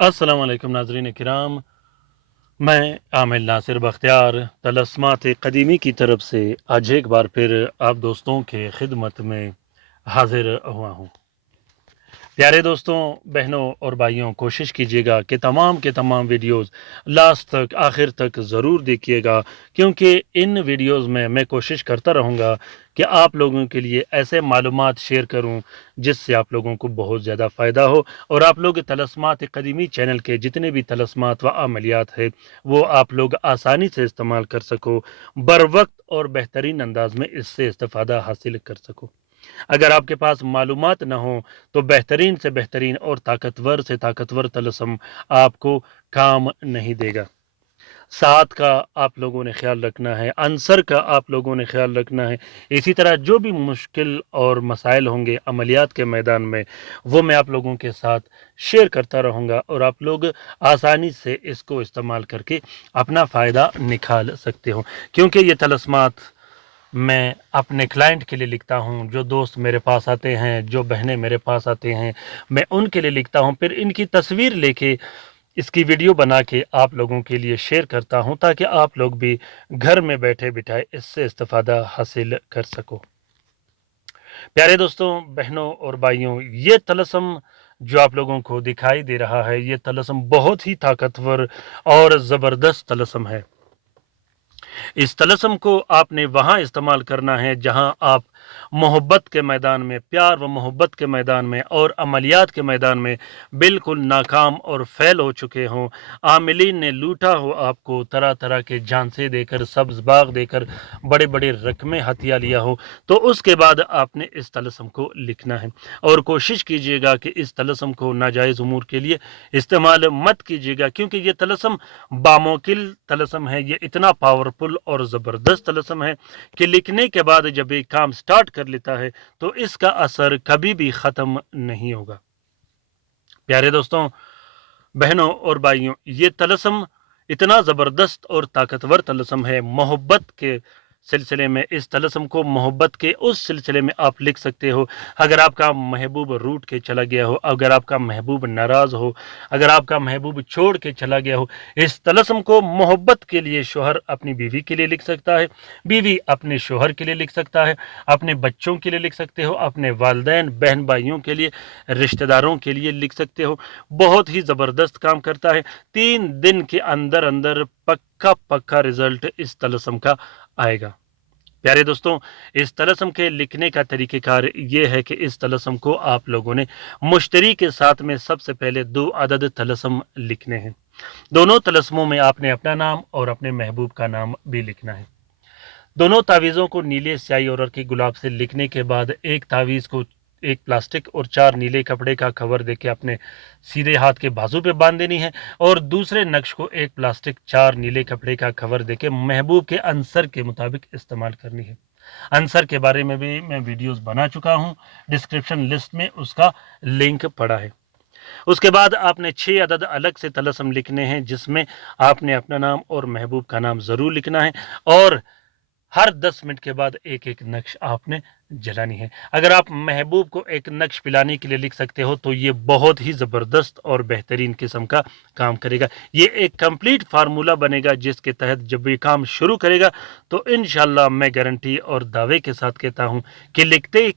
अस्सलाम वालेकुम नाज़रीन किराम। मैं आमिर नासिर बख्तियार तलस्मात क़दीमी की तरफ से आज एक बार फिर आप दोस्तों के खिदमत में हाजिर हुआ हूँ। प्यारे दोस्तों, बहनों और भाइयों, कोशिश कीजिएगा कि तमाम के तमाम वीडियोस लास्ट तक, आखिर तक ज़रूर देखिएगा, क्योंकि इन वीडियोस में मैं कोशिश करता रहूँगा कि आप लोगों के लिए ऐसे मालूमात शेयर करूँ जिससे आप लोगों को बहुत ज़्यादा फ़ायदा हो और आप लोग तलस्मात क़दीमी चैनल के जितने भी तलस्मात व अमलियात है वो आप लोग आसानी से इस्तेमाल कर सको, बर वक्त और बेहतरीन अंदाज में इससे इस्तेफ़ादा हासिल कर सको। अगर आपके पास मालूमात ना हो तो बेहतरीन से बेहतरीन और ताकतवर से ताकतवर तलस्म आपको काम नहीं देगा। साथ का आप लोगों ने ख्याल रखना है, आंसर का आप लोगों ने ख्याल रखना है। इसी तरह जो भी मुश्किल और मसाइल होंगे अमलियात के मैदान में वो मैं आप लोगों के साथ शेयर करता रहूँगा और आप लोग आसानी से इसको इस्तेमाल करके अपना फ़ायदा निकाल सकते हो, क्योंकि ये तलस्मात मैं अपने क्लाइंट के लिए लिखता हूँ, जो दोस्त मेरे पास आते हैं, जो बहनें मेरे पास आते हैं, मैं उनके लिए लिखता हूँ। फिर इनकी तस्वीर लेके इसकी वीडियो बना के आप लोगों के लिए शेयर करता हूँ ताकि आप लोग भी घर में बैठे बिठाए इससे इस्तेफ़ादा हासिल कर सको। प्यारे दोस्तों, बहनों और भाइयों, ये तलस्म जो आप लोगों को दिखाई दे रहा है, ये तलस्म बहुत ही ताकतवर और ज़बरदस्त तलस्म है। इस तलस्म को आपने वहाँ इस्तेमाल करना है जहाँ आप मोहब्बत के मैदान में, प्यार व मोहब्बत के मैदान में और अमलियात के मैदान में बिल्कुल नाकाम और फ़ेल हो चुके हों। आमिलीन ने लूटा हो आपको, तरह तरह के झांसे देकर, सब्ज़ बाग देकर, बड़े बड़े रकमें हथिया लिया हो, तो उसके बाद आपने इस तलस्म को लिखना है। और कोशिश कीजिएगा कि इस तलस्म को नाजायज़ उमूर के लिए इस्तेमाल मत कीजिएगा, क्योंकि ये तलस्म बामोकिल तलस्म है। ये इतना पावरफुल और ज़बरदस्त तलस्म है कि लिखने के बाद जब एक काम स्टार्ट कर लेता है तो इसका असर कभी भी ख़त्म नहीं होगा। प्यारे दोस्तों, बहनों और भाइयों, ये तलस्म इतना ज़बरदस्त और ताकतवर तलस्म है। मोहब्बत के सिलसिले में इस तलस्म को मोहब्बत के उस सिलसिले में आप लिख सकते हो। अगर आपका महबूब रूठ के चला गया हो, अगर आपका महबूब नाराज़ हो, अगर आपका महबूब छोड़ के चला गया हो, इस तलस्म को मोहब्बत के लिए शोहर अपनी बीवी के लिए लिख सकता है, बीवी अपने शोहर के लिए लिख सकता है, अपने बच्चों के लिए लिख सकते हो, अपने वालिदैन बहन भाइयों के लिए, रिश्तेदारों के लिए लिख सकते हो। बहुत ही ज़बरदस्त काम करता है। 3 दिन के अंदर अंदर पक्का पक्का रिजल्ट इस तलस्म का आएगा। प्यारे दोस्तों, इस तलस्म के लिखने का तरीक़ेकार ये है कि इस तलस्म को आप लोगों ने मुश्तरी के साथ में सबसे पहले 2 अदद तलस्म लिखने हैं। दोनों तलस्मों में आपने अपना नाम और अपने महबूब का नाम भी लिखना है। दोनों तावीज़ों को नीले स्याही और हल्के गुलाब से लिखने के बाद एक तावीज़ को एक प्लास्टिक और 4 नीले कपड़े का कवर देके अपने सीधे हाथ के बाजू पे बांध देनी है और दूसरे नक्श को एक प्लास्टिक 4 नीले कपड़े का कवर देके महबूब के आंसर के मुताबिक इस्तेमाल करनी है। आंसर के बारे में भी मैं वीडियोस बना चुका हूँ, डिस्क्रिप्शन लिस्ट में उसका लिंक पड़ा है। उसके बाद आपने 6 अदद अलग से तलस्म लिखने हैं जिसमें आपने अपना नाम और महबूब का नाम ज़रूर लिखना है और हर 10 मिनट के बाद एक एक नक्श आपने जलानी है। अगर आप महबूब को एक नक्श पिलाने के लिए लिख सकते हो तो ये बहुत ही ज़बरदस्त और बेहतरीन किस्म का काम करेगा। ये एक कंप्लीट फार्मूला बनेगा जिसके तहत जब ये काम शुरू करेगा तो इंशाल्लाह मैं गारंटी और दावे के साथ कहता हूँ कि लिखते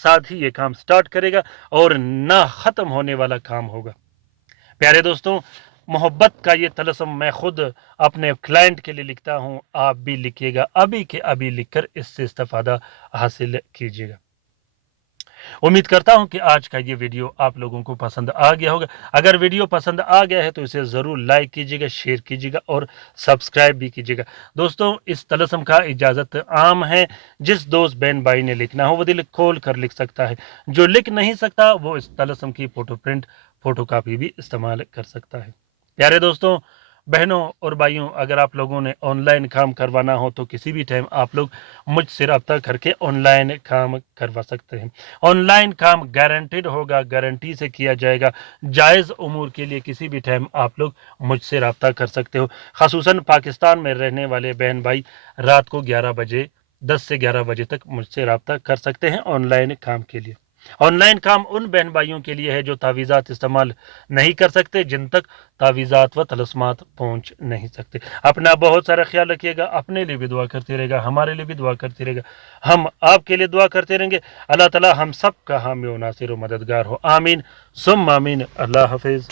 साथ ही ये काम स्टार्ट करेगा और ना ख़त्म होने वाला काम होगा। प्यारे दोस्तों, मोहब्बत का ये तलस्म मैं खुद अपने क्लाइंट के लिए लिखता हूँ, आप भी लिखिएगा, अभी के अभी लिखकर इससे इस्तेफ़ादा हासिल कीजिएगा। उम्मीद करता हूँ कि आज का ये वीडियो आप लोगों को पसंद आ गया होगा। अगर वीडियो पसंद आ गया है तो इसे ज़रूर लाइक कीजिएगा, शेयर कीजिएगा और सब्सक्राइब भी कीजिएगा। दोस्तों, इस तलस्म का इजाज़त आम है। जिस दोस्त बहन भाई ने लिखना हो वो दिल खोल कर लिख सकता है। जो लिख नहीं सकता वो इस तलस्म की फ़ोटो प्रिंट, फ़ोटो कापी भी इस्तेमाल कर सकता है। प्यारे दोस्तों, बहनों और भाइयों, अगर आप लोगों ने ऑनलाइन काम करवाना हो तो किसी भी टाइम आप लोग मुझसे रब्ता करके ऑनलाइन काम करवा सकते हैं। ऑनलाइन काम गारंटेड होगा, गारंटी से किया जाएगा। जायज़ उमूर के लिए किसी भी टाइम आप लोग मुझसे रब्ता कर सकते हो। ख़ासुसन पाकिस्तान में रहने वाले बहन भाई रात को 11 बजे, 10 से 11 बजे तक मुझसे रब्ता कर सकते हैं ऑनलाइन काम के लिए। آن لائن کام ان بہن بھائیوں کے لیے ہے جو تعویذات استعمال نہیں کر سکتے، جن تک تعویذات و طلسمات پہنچ نہیں سکتے۔ اپنا بہت سارا خیال رکھیے گا، اپنے لیے بھی دعا کرتے رہے گا، ہمارے لیے بھی دعا کرتے رہے گا، ہم آپ کے لیے دعا کرتے رہیں گے۔ اللہ تعالی ہم سب کا حامی و ناصر و مددگار ہو، آمین ثم آمین۔ اللہ حافظ۔